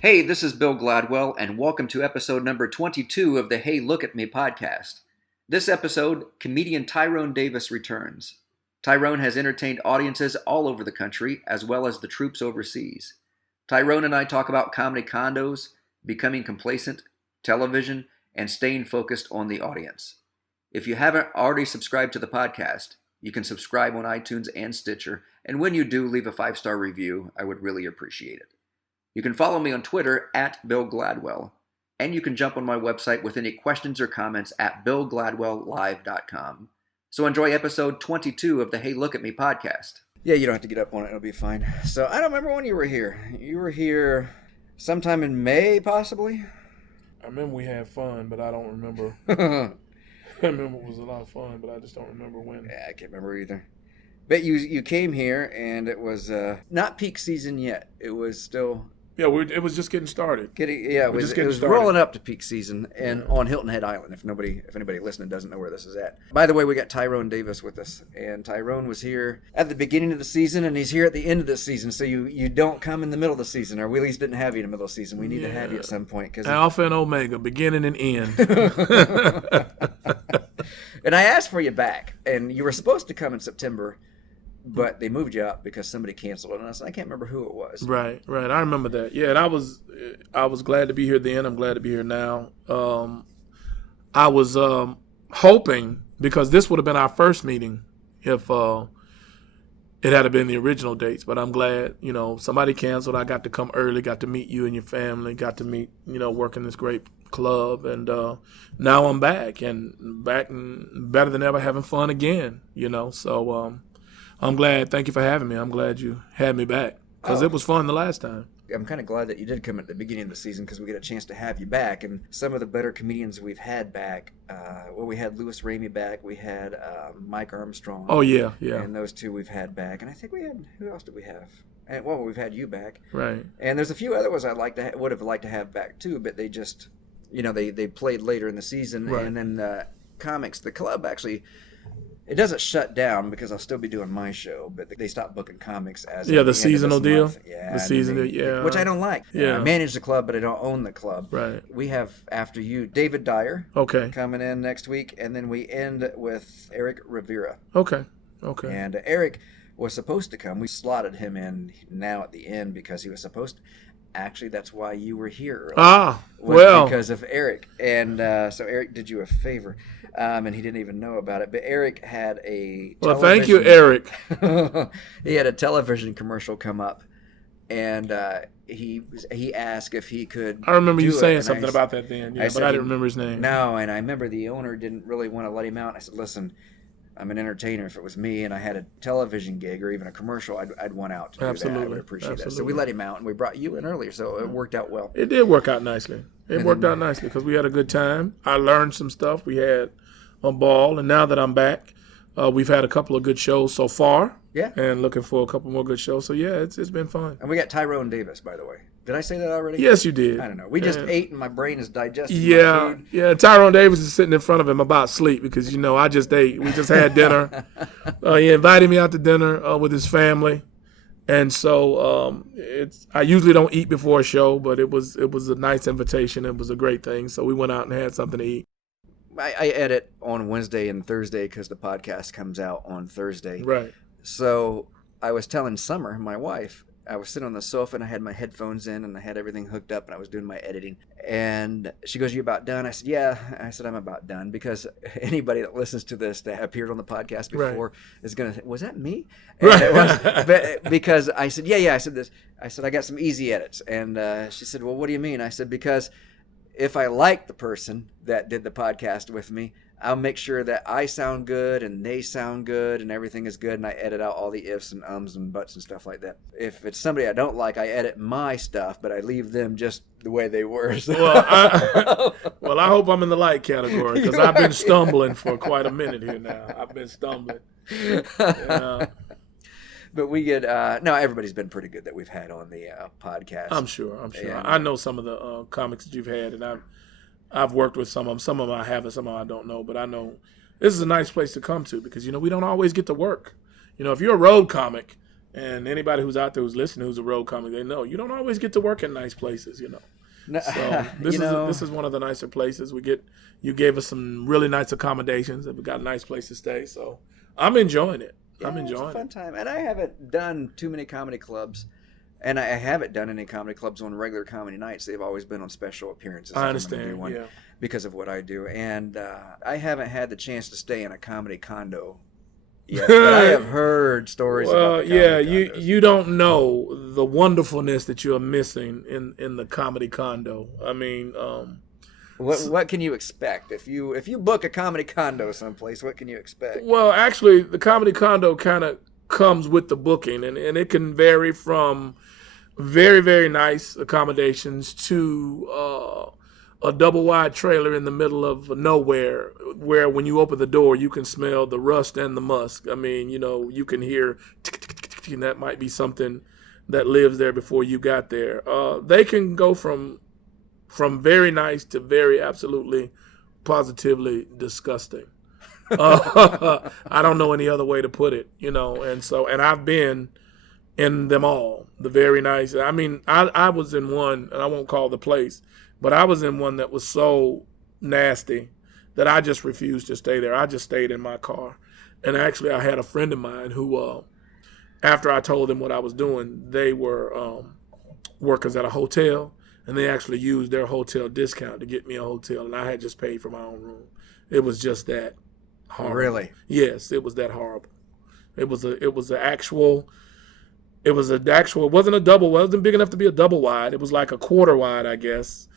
Hey, this is Bill Gladwell, and welcome to episode number 22 of the Hey Look at Me podcast. This episode, comedian Tyrone Davis returns. Tyrone has entertained audiences all over the country, as well as the troops overseas. Tyrone and I talk about comedy condos, becoming complacent, television, and staying focused on the audience. If you haven't already subscribed to the podcast, you can subscribe on iTunes and Stitcher, and when you do, leave a 5-star review. I would really appreciate it. You can follow me on Twitter at Bill Gladwell, and you can jump on my website with any questions or comments at BillGladwellLive.com. So enjoy episode 22 of the Hey Look at Me podcast. Yeah, you don't have to get up on it. It'll be fine. So I don't remember when you were here. You were here sometime in May, possibly? I remember we had fun, but I don't remember. I remember it was a lot of fun, but I just don't remember when. Yeah, I can't remember either. But you came here, and it was not peak season yet. It was still... Yeah, it was just getting started. It was rolling up to peak season and on Hilton Head Island. If anybody listening doesn't know where this is at. By the way, we got Tyrone Davis with us, and Tyrone was here at the beginning of the season, and he's here at the end of the season. So you don't come in the middle of the season, or we at least didn't have you in the middle of the season. We need to have you at some point. Alpha and Omega, beginning and end. And I asked for you back, and you were supposed to come in September. But they moved you up because somebody canceled it, and I can't remember who it was. Right. I remember that. Yeah, and I was glad to be here then. I'm glad to be here now. I was hoping, because this would have been our first meeting if it had been the original dates. But I'm glad, somebody canceled. I got to come early, got to meet you and your family, got to meet, work in this great club, and now I'm back and better than ever, having fun again. So. I'm glad. Thank you for having me. I'm glad you had me back because it was fun the last time. I'm kind of glad that you did come at the beginning of the season because we get a chance to have you back. And some of the better comedians we've had back, we had Louis Ramey back. We had Mike Armstrong. Oh, yeah. And those two we've had back. And I think who else did we have? And, we've had you back. Right. And there's a few other ones would have liked to have back too, but they just, they played later in the season. Right. And then the club actually... It doesn't shut down because I'll still be doing my show, but they stopped booking comics as the seasonal deal. Month. Yeah, the seasonal, yeah, which I don't like. Yeah, I manage the club, but I don't own the club. Right. We have after you David Dyer. Okay. Coming in next week, and then we end with Eric Rivera. Okay. And Eric was supposed to come. We slotted him in now at the end because he was supposed to. Actually, that's why you were here early. Because of Eric. And so Eric did you a favor. And he didn't even know about it. But Eric had a thank you, Eric. He had a television commercial come up. And he asked if he could I remember you saying something about that then. Yeah, but I didn't remember his name. No, and I remember the owner didn't really want to let him out. I said, listen, I'm an entertainer. If it was me and I had a television gig or even a commercial, I'd want out to do that. I would appreciate that. So we let him out, and we brought you in earlier, so it worked out well. It did work out nicely. It worked out nicely because we had a good time. I learned some stuff. We had a ball, and now that I'm back, we've had a couple of good shows so far. Yeah. And looking for a couple more good shows. So, yeah, it's been fun. And we got Tyrone Davis, by the way. Did I say that already? Yes, you did. I don't know. We just ate, and my brain is digesting my food. Yeah. Tyrone Davis is sitting in front of him about sleep because, I just ate. We just had dinner. He invited me out to dinner with his family. And so I usually don't eat before a show, but it was a nice invitation. It was a great thing. So we went out and had something to eat. I edit on Wednesday and Thursday because the podcast comes out on Thursday. Right. So I was telling Summer, my wife, I was sitting on the sofa and I had my headphones in and I had everything hooked up and I was doing my editing. And she goes, "You about done?" I said, "Yeah." I said, "I'm about done," because anybody that listens to this that appeared on the podcast before is going to, was that me? And right. It was, because I said, yeah. I said, "I got some easy edits." And she said, "Well, what do you mean?" I said, "Because if I like the person that did the podcast with me, I'll make sure that I sound good and they sound good and everything is good, and I edit out all the ifs and ums and buts and stuff like that. If it's somebody I don't like, I edit my stuff, but I leave them just the way they were." So. Well, I hope I'm in the light category because I've been stumbling for quite a minute here now. I've been stumbling. But we get no. Everybody's been pretty good that we've had on the podcast. I'm sure. And, I know some of the comics that you've had, and I've worked with some of them. Some of them I have, and some of them I don't know. But I know this is a nice place to come to because we don't always get to work. If you're a road comic, And anybody who's out there who's listening, who's a road comic, they know you don't always get to work in nice places, you know. No, So this is one of the nicer places. You gave us some really nice accommodations, and we got a nice place to stay. So I'm enjoying it. Yeah, I'm enjoying it's a fun it. time. And I haven't done too many comedy clubs. And I haven't done any comedy clubs on regular comedy nights. They've always been on special appearances. I If I'm understand. gonna do one Yeah. because of what I do. And I haven't had the chance to stay in a comedy condo yet. But I have heard stories about the comedy condos. you don't know the wonderfulness that you're missing in the comedy condo. I mean, What can you expect if you book a comedy condo someplace? What can you expect? well, actually, the comedy condo kind of comes with the booking, and it can vary from very, very nice accommodations to a double wide trailer in the middle of nowhere where when you open the door, you can smell the rust and the musk. I mean, you know, you can hear, tick, tick, tick, tick, and that might be something that lives there before you got there. They can go from very nice to very absolutely positively disgusting. I don't know any other way to put it, you know. And I've been in them all. The very nice. I mean, I was in one, and I won't call the place, but I was in one that was so nasty that I just refused to stay there. I just stayed in my car. And actually, I had a friend of mine who, after I told them what I was doing, they were workers at a hotel, and they actually used their hotel discount to get me a hotel, and I had just paid for my own room. It was just that horrible. Really? Yes, it was that horrible. It was an actual. It wasn't a double. It wasn't big enough to be a double wide. It was like a quarter wide, I guess,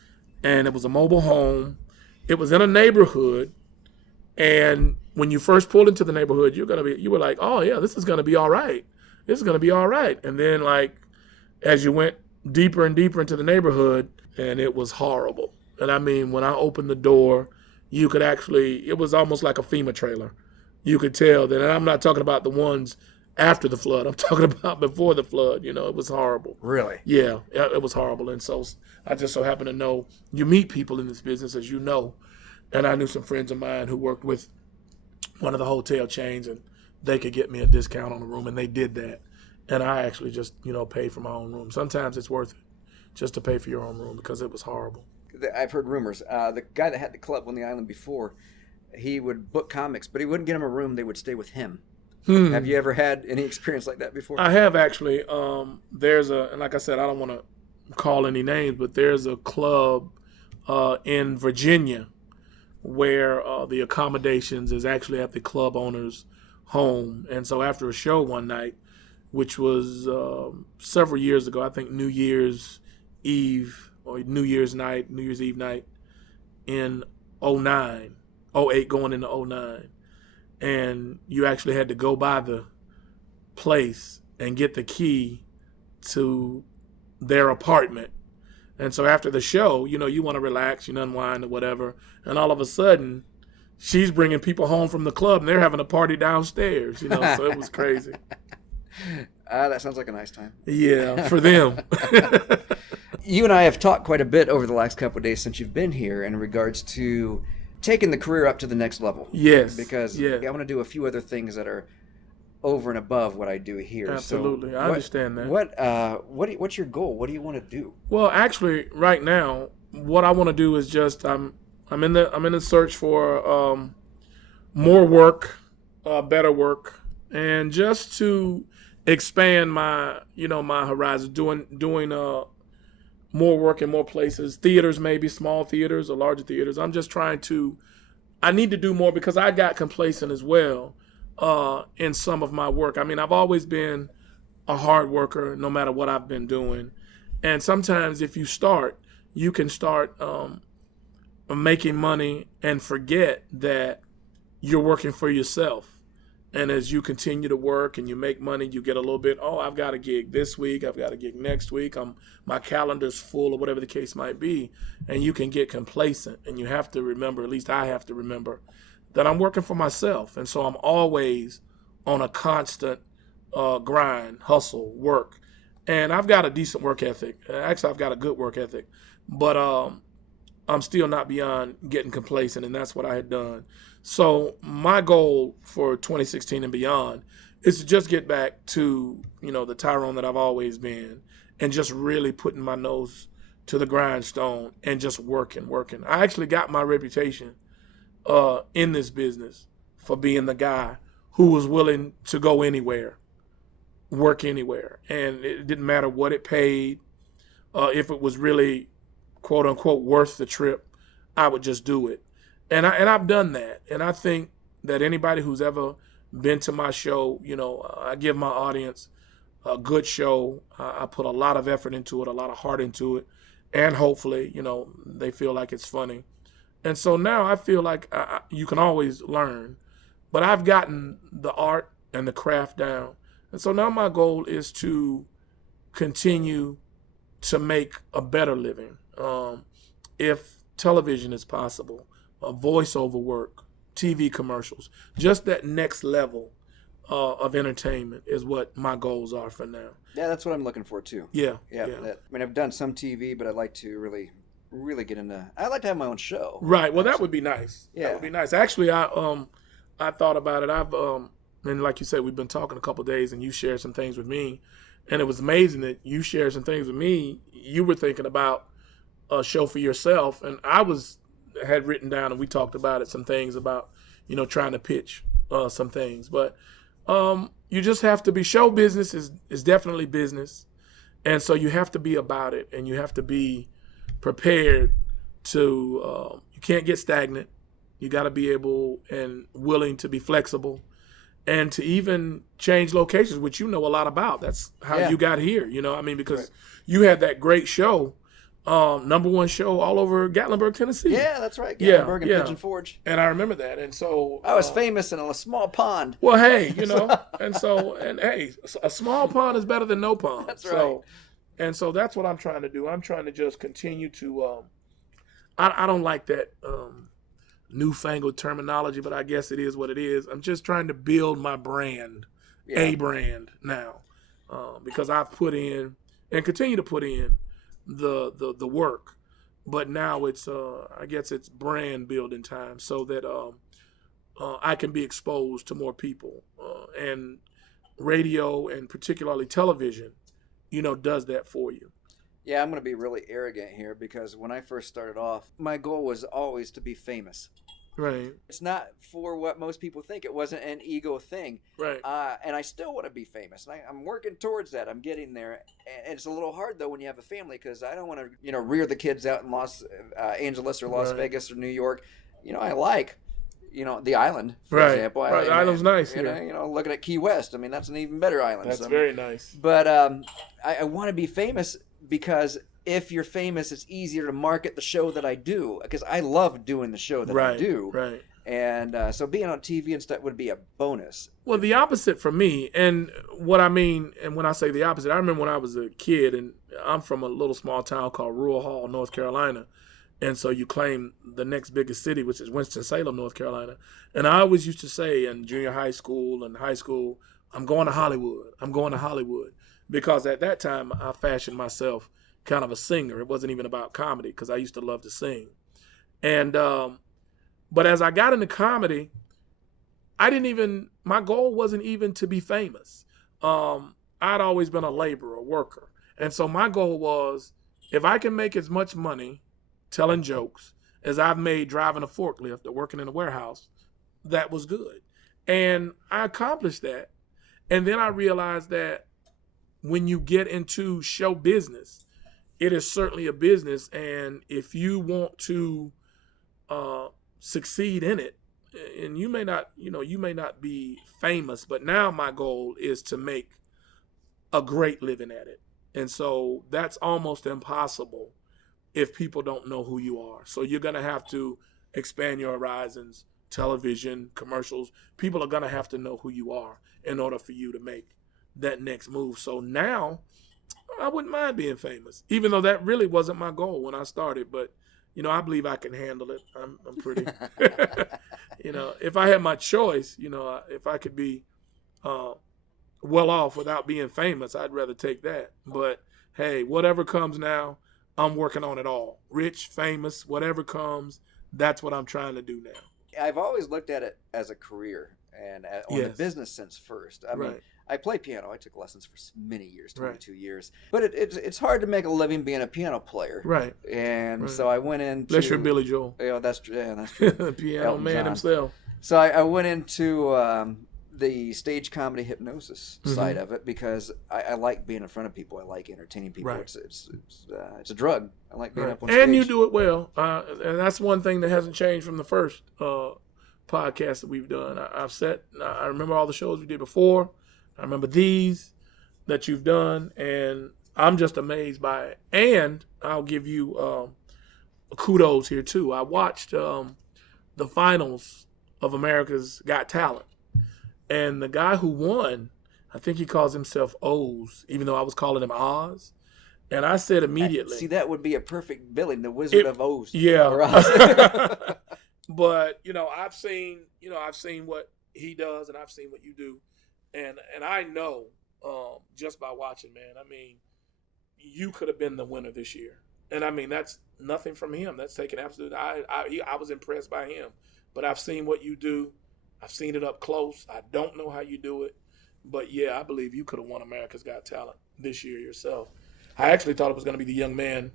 and it was a mobile home. It was in a neighborhood, and when you first pulled into the neighborhood, you were like, oh yeah, this is gonna be all right. This is gonna be all right. And then like as you went deeper and deeper into the neighborhood, and it was horrible. And I mean, when I opened the door, you could actually, it was almost like a FEMA trailer. You could tell that, and I'm not talking about the ones after the flood. I'm talking about before the flood. You know, it was horrible. Really? Yeah, it was horrible. And so I just so happen to know, you meet people in this business, as you know, and I knew some friends of mine who worked with one of the hotel chains, and they could get me a discount on the room, and they did that. And I actually just, paid for my own room. Sometimes it's worth it just to pay for your own room because it was horrible. I've heard rumors. The guy that had the club on the island before, he would book comics, but he wouldn't get them a room. They would stay with him. Have you ever had any experience like that before? I have actually. And like I said, I don't want to call any names, but there's a club in Virginia where the accommodations is actually at the club owner's home. And so after a show one night, which was several years ago, I think New Year's Eve or New Year's Eve night in 08 going into 09. And you actually had to go by the place and get the key to their apartment. And so after the show, you want to relax, unwind or whatever. And all of a sudden, she's bringing people home from the club and they're having a party downstairs, so it was crazy. That sounds like a nice time. Yeah, for them. You and I have talked quite a bit over the last couple of days since you've been here in regards to taking the career up to the next level. Yes. Because yeah. I want to do a few other things that are over and above what I do here. Absolutely. So I understand that. What's your goal? What do you want to do? Well, actually, right now, what I want to do is just I'm in the search for more work, better work, and just to expand my my horizons, doing more work in more places, theaters, maybe small theaters or larger theaters. I'm just I need to do more because I got complacent as well in some of my work. I mean, I've always been a hard worker no matter what I've been doing. And sometimes if you can start making money and forget that you're working for yourself. And as you continue to work and you make money, you get a little bit, I've got a gig this week, I've got a gig next week, my calendar's full or whatever the case might be. And you can get complacent. And you have to remember, at least I have to remember, that I'm working for myself. And so I'm always on a constant grind, hustle, work. And I've got a decent work ethic. Actually, I've got a good work ethic. But I'm still not beyond getting complacent, and that's what I had done. So my goal for 2016 and beyond It's to just get back to, the Tyrone that I've always been, and just really putting my nose to the grindstone and just working. I actually got my reputation in this business for being the guy who was willing to go anywhere, work anywhere, and it didn't matter what it paid. If it was really, quote unquote, worth the trip, I would just do it. And I've done that. And I think that anybody who's ever been to my show, I give my audience a good show. I put a lot of effort into it, a lot of heart into it, and hopefully, they feel like it's funny. And so now I feel like you can always learn, but I've gotten the art and the craft down. And so now my goal is to continue to make a better living. If television is possible, voiceover work, TV commercials, just that next level of entertainment is what my goals are for now. Yeah, that's what I'm looking for too. Yeah. I've done some TV, but I'd like to really get into. I'd like to have my own show. Right. Well, that would be nice. Yeah, that would be nice. Actually, I thought about it. And like you said, we've been talking a couple of days, and you shared some things with me, and it was amazing that you shared some things with me. You were thinking about a show for yourself, and I had written down, and we talked about it, some things about trying to pitch some things, but you just have to be. Show business is definitely business, and so you have to be about it, and you have to be prepared to. You can't get stagnant. You got to be able and willing to be flexible, and to even change locations, which you know a lot about. That's how you got here. Because you had that great show. Number one show all over Gatlinburg, Tennessee. Yeah, that's right. Gatlinburg and Pigeon Forge. And I remember that. And so I was famous in a small pond. Well, hey, and hey, a small pond is better than no pond. That's right. And so that's what I'm trying to do. I'm trying to just continue to. I don't like that newfangled terminology, but I guess it is what it is. I'm just trying to build my brand, a brand now, because I've put in and continue to put in the work, but now it's I guess it's brand building time, so that I can be exposed to more people, and radio and particularly television, does that for you. Yeah, I'm going to be really arrogant here, because when I first started off, my goal was always to be famous. Right. It's not for what most people think. It wasn't an ego thing. Right. And I still want to be famous. And I'm working towards that. I'm getting there. And it's a little hard, though, when you have a family, because I don't want to, rear the kids out in Los Angeles or Las Vegas or New York. I like, the island, for example. Right. The island's nice here. Looking at Key West. I mean, that's an even better island. That's very nice. But I want to be famous, because if you're famous, it's easier to market the show that I do, because I love doing the show that I do. Right. And so being on TV and stuff would be a bonus. Well, the opposite for me, and what I mean, and when I say the opposite, I remember when I was a kid, and I'm from a little small town called Rural Hall, North Carolina. And so you claim the next biggest city, which is Winston-Salem, North Carolina. And I always used to say in junior high school and high school, I'm going to Hollywood. I'm going to Hollywood. Because at that time, I fashioned myself kind of a singer. It wasn't even about comedy, because I used to love to sing. And but as I got into comedy, my goal wasn't even to be famous. I'd always been a laborer, a worker. And so my goal was, if I can make as much money telling jokes as I've made driving a forklift or working in a warehouse, that was good. And I accomplished that. And then I realized that when you get into show business, it is certainly a business. And if you want to succeed in it, and you may not be famous, but now my goal is to make a great living at it. And so that's almost impossible if people don't know who you are. So you're going to have to expand your horizons, television, commercials. People are going to have to know who you are in order for you to make that next move. So now I wouldn't mind being famous, even though that really wasn't my goal when I started. But, I believe I can handle it. I'm pretty, if I had my choice, if I could be well off without being famous, I'd rather take that. But, hey, whatever comes now, I'm working on it all. Rich, famous, whatever comes, that's what I'm trying to do now. I've always looked at it as a career. and on the business sense first. I mean, I play piano. I took lessons for many years, 22 years. But it's hard to make a living being a piano player. Right. And so I went into... Unless you're Billy Joel. Yeah, that's true. Piano Elton man John himself. So I went into the stage comedy hypnosis side of it because I like being in front of people. I like entertaining people. Right. It's a drug. I like being up on stage. And you do it well. And that's one thing that hasn't changed from the first podcast that we've done. I remember all the shows we did before. I remember these that you've done, and I'm just amazed by it. And I'll give you kudos here too. I watched the finals of America's Got Talent, and the guy who won, I think he calls himself Oz, even though I was calling him Oz. And I said immediately, see, that would be a perfect billing, the Wizard of Oz. Yeah. But I've seen what he does, and I've seen what you do, and I know just by watching, man. I mean, you could have been the winner this year, and I mean that's nothing from him. That's taken absolute. I was impressed by him, but I've seen what you do. I've seen it up close. I don't know how you do it, but yeah, I believe you could have won America's Got Talent this year yourself. I actually thought it was going to be the young man,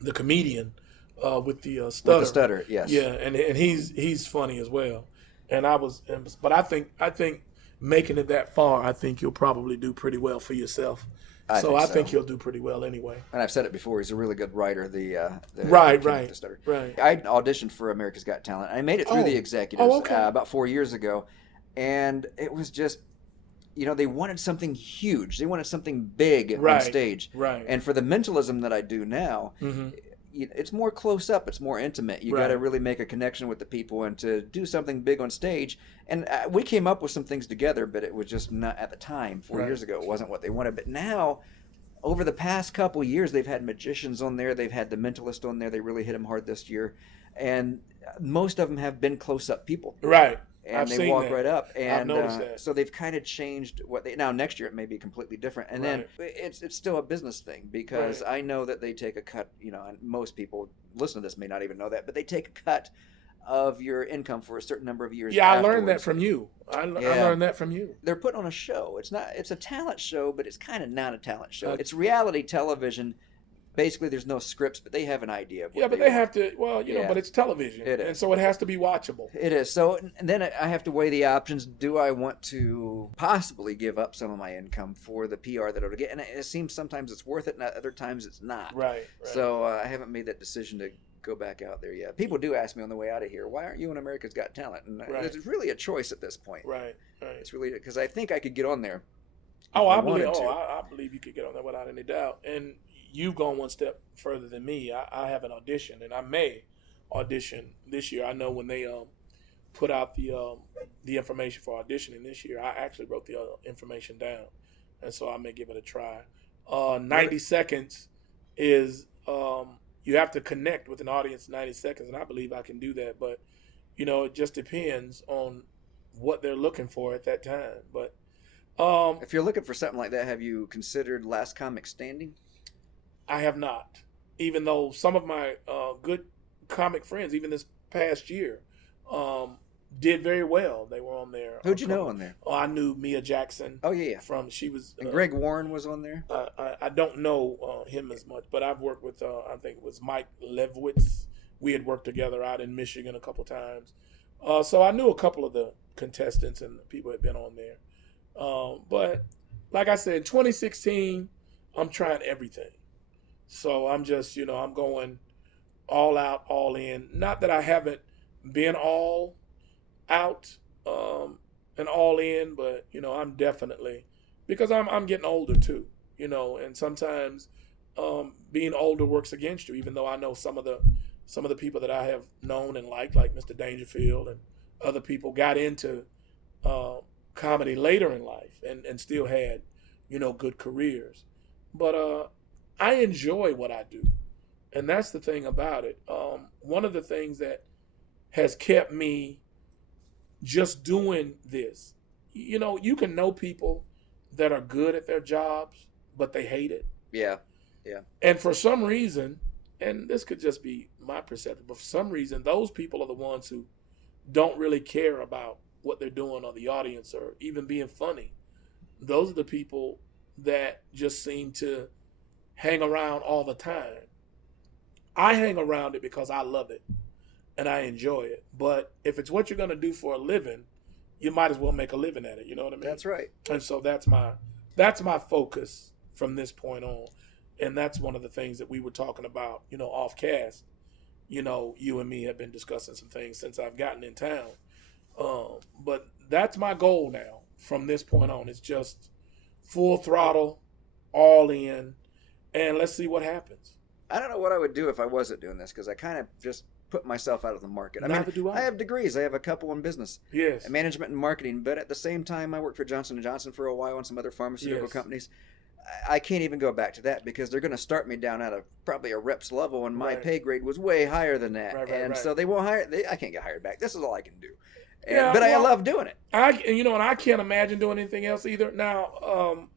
the comedian, with the stutter. With the stutter, yes. Yeah, and he's funny as well. But I think making it that far, I think you'll probably do pretty well for yourself. I think he'll do pretty well anyway. And I've said it before, he's a really good writer. Right. I auditioned for America's Got Talent. I made it through the executives about 4 years ago, and it was just, they wanted something huge. They wanted something big on stage. Right. And for the mentalism that I do now, it's more close up. It's more intimate. You got to really make a connection with the people and to do something big on stage. And we came up with some things together, but it was just not at the time. 4 years ago, it wasn't what they wanted. But now, over the past couple years, they've had magicians on there. They've had the mentalist on there. They really hit them hard this year. And most of them have been close up people. Right. And they walk right up, and I've noticed that. So they've kind of changed what they. Now next year it may be completely different, and then it's still a business thing because I know that they take a cut. And most people listen to this may not even know that, but they take a cut of your income for a certain number of years. Yeah, I learned that from you. I learned that from you. They're putting on a show. It's a talent show, but it's kind of not a talent show. It's reality television. Basically, there's no scripts, but they have an idea of what but they have to, but it's television. It is. And so it has to be watchable. It is. So and then I have to weigh the options. Do I want to possibly give up some of my income for the PR that it'll get? And it seems sometimes it's worth it, and other times it's not. Right. So I haven't made that decision to go back out there yet. People do ask me on the way out of here, why aren't you on America's Got Talent? And it's really a choice at this point. Right. It's really, because I think I could get on there. I believe you could get on there without any doubt. And you've gone one step further than me. I haven't auditioned, and I may audition this year. I know when they put out the information for auditioning this year, I actually wrote the information down, and so I may give it a try. 90 seconds is you have to connect with an audience in 90 seconds, and I believe I can do that. But it just depends on what they're looking for at that time. But if you're looking for something like that, have you considered Last Comic Standing? I have not, even though some of my good comic friends, even this past year, did very well. They were on there. Who'd you know on there? Oh, I knew Mia Jackson. Oh yeah, She was. And Greg Warren was on there. I don't know him as much, but I've worked with I think it was Mike Levowitz. We had worked together out in Michigan a couple times, so I knew a couple of the contestants and the people had been on there. But like I said, 2016, I'm trying everything. So I'm just, I'm going all out, all in. Not that I haven't been all out and all in, but I'm definitely, because I'm getting older too, and sometimes being older works against you. Even though I know some of the people that I have known and liked, like Mr. Dangerfield and other people, got into comedy later in life and still had good careers, but I enjoy what I do, and that's the thing about it. One of the things that has kept me just doing this, you can know people that are good at their jobs, but they hate it. Yeah. And for some reason, and this could just be my perception, but for some reason, those people are the ones who don't really care about what they're doing or the audience or even being funny. Those are the people that just seem to hang around all the time. I hang around it because I love it and I enjoy it. But if it's what you're going to do for a living, you might as well make a living at it. You know what I mean? That's right. And so that's my focus from this point on. And that's one of the things that we were talking about, off cast. You and me have been discussing some things since I've gotten in town. But that's my goal now from this point on. It's just full throttle, all in, and let's see what happens. I don't know what I would do if I wasn't doing this, because I kind of just put myself out of the market. Neither do I. I have degrees. I have a couple in business, Yes. management and marketing. But at the same time, I worked for Johnson & Johnson for a while and some other pharmaceutical Yes. companies. I can't even go back to that because they're going to start me down at probably a rep's level, and my Right. pay grade was way higher than that. Right. So they won't hire. I can't get hired back. This is all I can do. Yeah, But I well, love doing it. And I can't imagine doing anything else either. Now,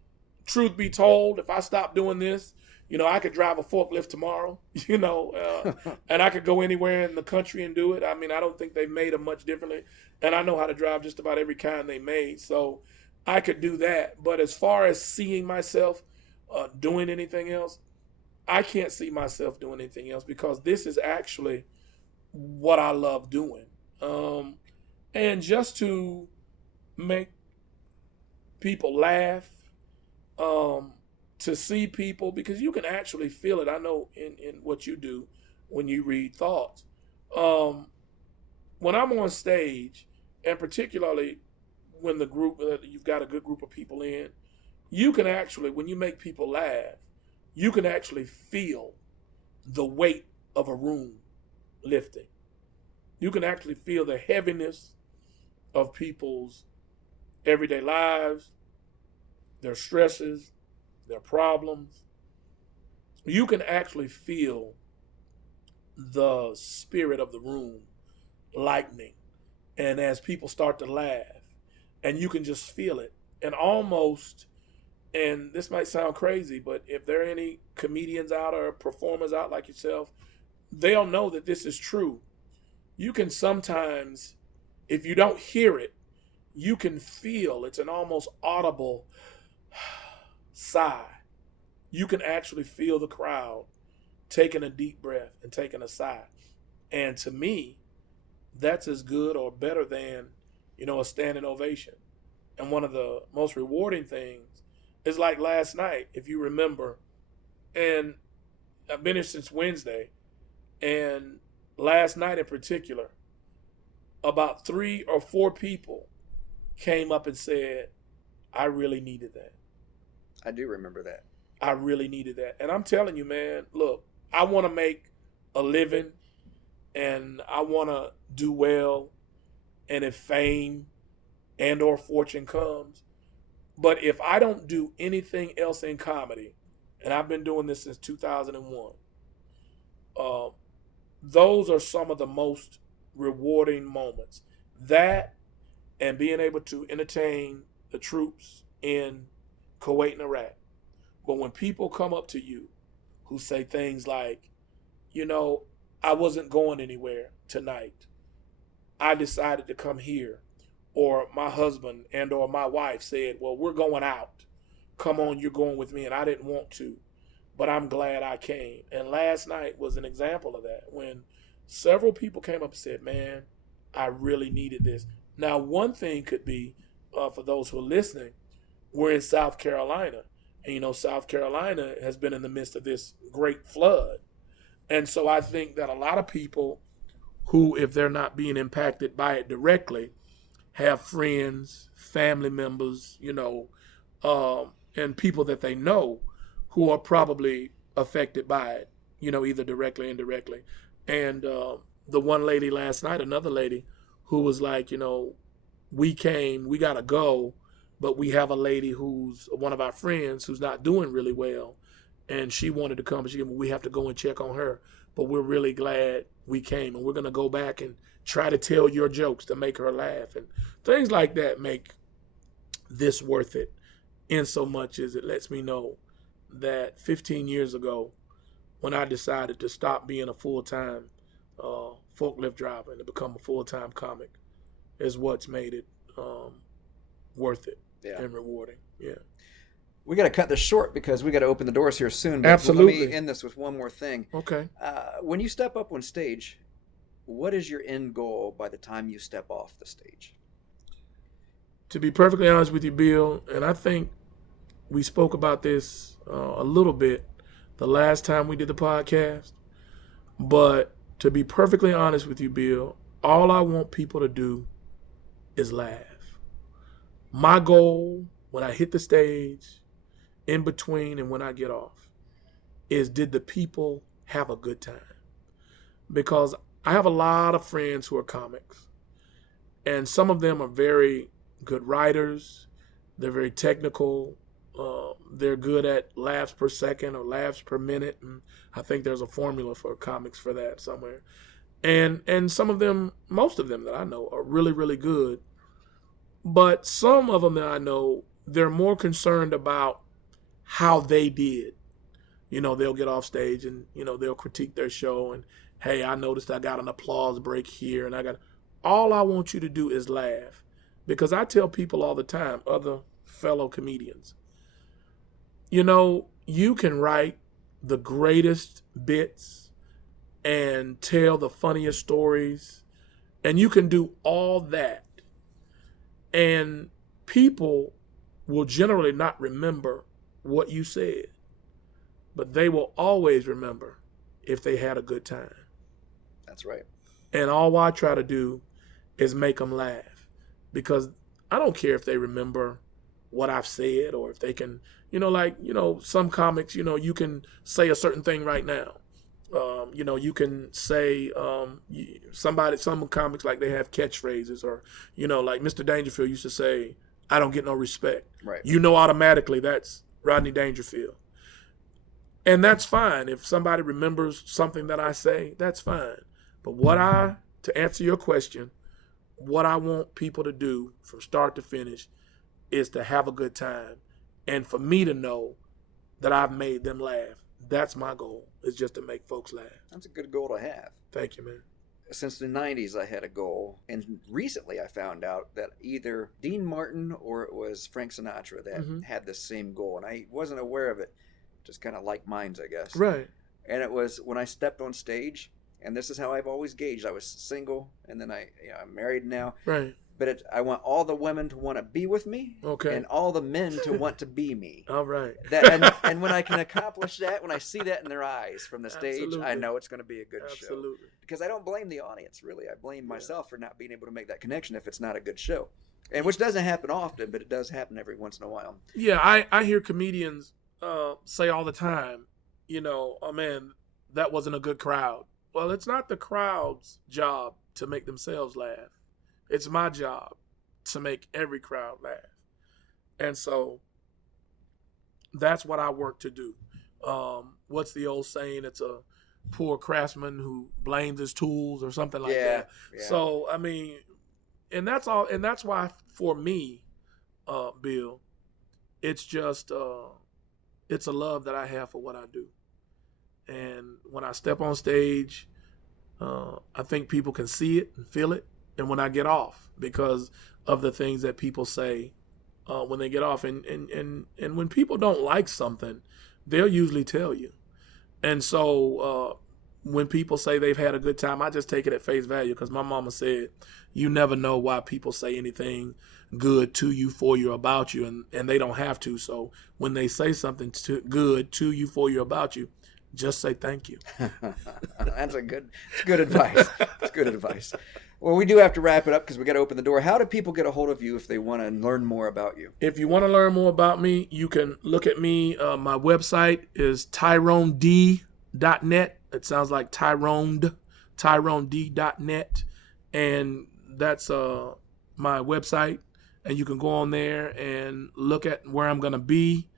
truth be told, if I stop doing this, I could drive a forklift tomorrow, and I could go anywhere in the country and do it. I mean, I don't think they've made them much differently. And I know how to drive just about every kind they made. So I could do that. But as far as seeing myself doing anything else, I can't see myself doing anything else because this is actually what I love doing. And just to make people laugh, to see people, because you can actually feel it. I know in what you do when you read thoughts. When I'm on stage, and particularly when the group, you've got a good group of people in, you can actually, when you make people laugh, you can actually feel the weight of a room lifting. You can actually feel the heaviness of people's everyday lives, their stresses, their problems. You can actually feel the spirit of the room lightening. And as people start to laugh, and you can just feel it. And almost, and this might sound crazy, but if there are any comedians out or performers out like yourself, they'll know that this is true. You can sometimes, if you don't hear it, you can feel it's an almost audible sigh. You can actually feel the crowd taking a deep breath and taking a sigh. And to me, that's as good or better than, a standing ovation. And one of the most rewarding things is like last night, if you remember, and I've been here since Wednesday, and last night in particular, about 3 or 4 people came up and said, I really needed that. I do remember that. I really needed that. And I'm telling you, man, look, I want to make a living and I want to do well. And if fame and or fortune comes, but if I don't do anything else in comedy, and I've been doing this since 2001, those are some of the most rewarding moments. That and being able to entertain the troops in Kuwait and Iraq. But when people come up to you who say things like, I wasn't going anywhere tonight. I decided to come here. Or my husband and or my wife said, well, we're going out. Come on, you're going with me. And I didn't want to, but I'm glad I came. And last night was an example of that when several people came up and said, man, I really needed this. Now, one thing could be, for those who are listening, we're in South Carolina. And, South Carolina has been in the midst of this great flood. And so I think that a lot of people who, if they're not being impacted by it directly, have friends, family members, and people that they know who are probably affected by it, either directly or indirectly. And the one lady last night, another lady who was like, we got to go, but we have a lady who's one of our friends who's not doing really well. And she wanted to come, but we have to go and check on her. But we're really glad we came, and we're going to go back and try to tell your jokes to make her laugh. And things like that make this worth it, in so much as it lets me know that 15 years ago, when I decided to stop being a full-time forklift driver and to become a full-time comic, is what's made it worth it Yeah. and rewarding. Yeah. We got to cut this short because we got to open the doors here soon. But Absolutely. let me end this with one more thing. Okay. When you step up on stage, what is your end goal by the time you step off the stage? To be perfectly honest with you, Bill, and I think we spoke about this a little bit the last time we did the podcast, but to be perfectly honest with you, Bill, all I want people to do is laugh. My goal when I hit the stage, in between and when I get off, is did the people have a good time? Because I have a lot of friends who are comics, and some of them are very good writers. They're very technical. They're good at laughs per second or laughs per minute, and I think there's a formula for comics for that somewhere. And some of them, most of them that I know, are really, really good. But some of them that I know, they're more concerned about how they did. You know, they'll get off stage and, you know, they'll critique their show and, hey, I noticed I got an applause break here and all I want you to do is laugh. Because I tell people all the time, other fellow comedians, you know, you can write the greatest bits and tell the funniest stories, and you can do all that. And people will generally not remember what you said, but they will always remember if they had a good time. That's right. And all I try to do is make them laugh, because I don't care if they remember what I've said or if they can, you know, like, you know, some comics, you know, you can say a certain thing right now. You know, you can say some comics, like, they have catchphrases, or, you know, like Mr. Dangerfield used to say, I don't get no respect. Right. You know, automatically that's Rodney Dangerfield. And that's fine. If somebody remembers something that I say, that's fine. But to answer your question, what I want people to do from start to finish is to have a good time. And for me to know that I've made them laugh. That's my goal, is just to make folks laugh. That's a good goal to have. Thank you, man. Since the 90s, I had a goal. And recently I found out that either Dean Martin or it was Frank Sinatra that had the same goal. And I wasn't aware of it. Just kind of like minds, I guess. Right. And it was when I stepped on stage, and this is how I've always gauged. I was single, and then I'm married now. Right. But I want all the women to want to be with me, okay, and all the men to want to be me. All right. And when I can accomplish that, when I see that in their eyes from the stage, Absolutely. I know it's going to be a good show. Absolutely. Because I don't blame the audience, really. I blame myself for not being able to make that connection if it's not a good show. And which doesn't happen often, but it does happen every once in a while. Yeah, I hear comedians say all the time, you know, oh man, that wasn't a good crowd. Well, it's not the crowd's job to make themselves laugh. It's my job to make every crowd laugh. And so that's what I work to do. What's the old saying? It's a poor craftsman who blames his tools or something like that. Yeah. So, I mean, and that's all. And that's why for me, Bill, it's just, it's a love that I have for what I do. And when I step on stage, I think people can see it and feel it. And when I get off, because of the things that people say when they get off. And when people don't like something, they'll usually tell you. And so when people say they've had a good time, I just take it at face value, because my mama said, you never know why people say anything good to you, for you, about you, and they don't have to. So when they say something good to you, for you, about you, just say thank you. That's good advice. It's good advice. Well, we do have to wrap it up because we got to open the door. How do people get a hold of you if they want to learn more about you? If you want to learn more about me, you can look at me. My website is tyroned.net. It sounds like Tyrone, tyroned.net. And that's my website. And you can go on there and look at where I'm going to be.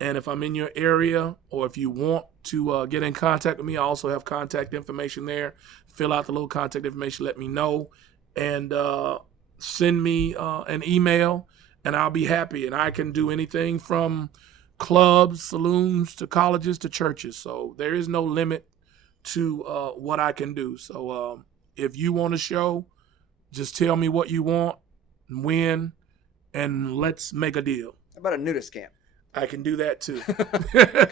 And if I'm in your area, or if you want to get in contact with me, I also have contact information there. Fill out the little contact information, let me know, and send me an email, and I'll be happy. And I can do anything from clubs, saloons, to colleges, to churches. So there is no limit to what I can do. So if you want a show, just tell me what you want, win, and let's make a deal. How about a nudist camp? I can do that too.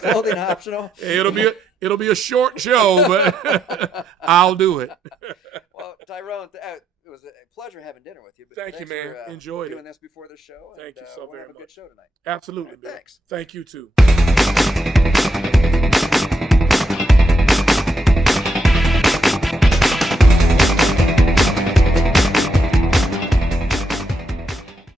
Clothing optional. It'll be a short show, but I'll do it. Well, Tyrone, it was a pleasure having dinner with you. But Thank you, man. For, Enjoyed doing it. this before the show. Thank you so very much. Have a good show tonight. Absolutely, Right, Bill. thanks. Thank you too.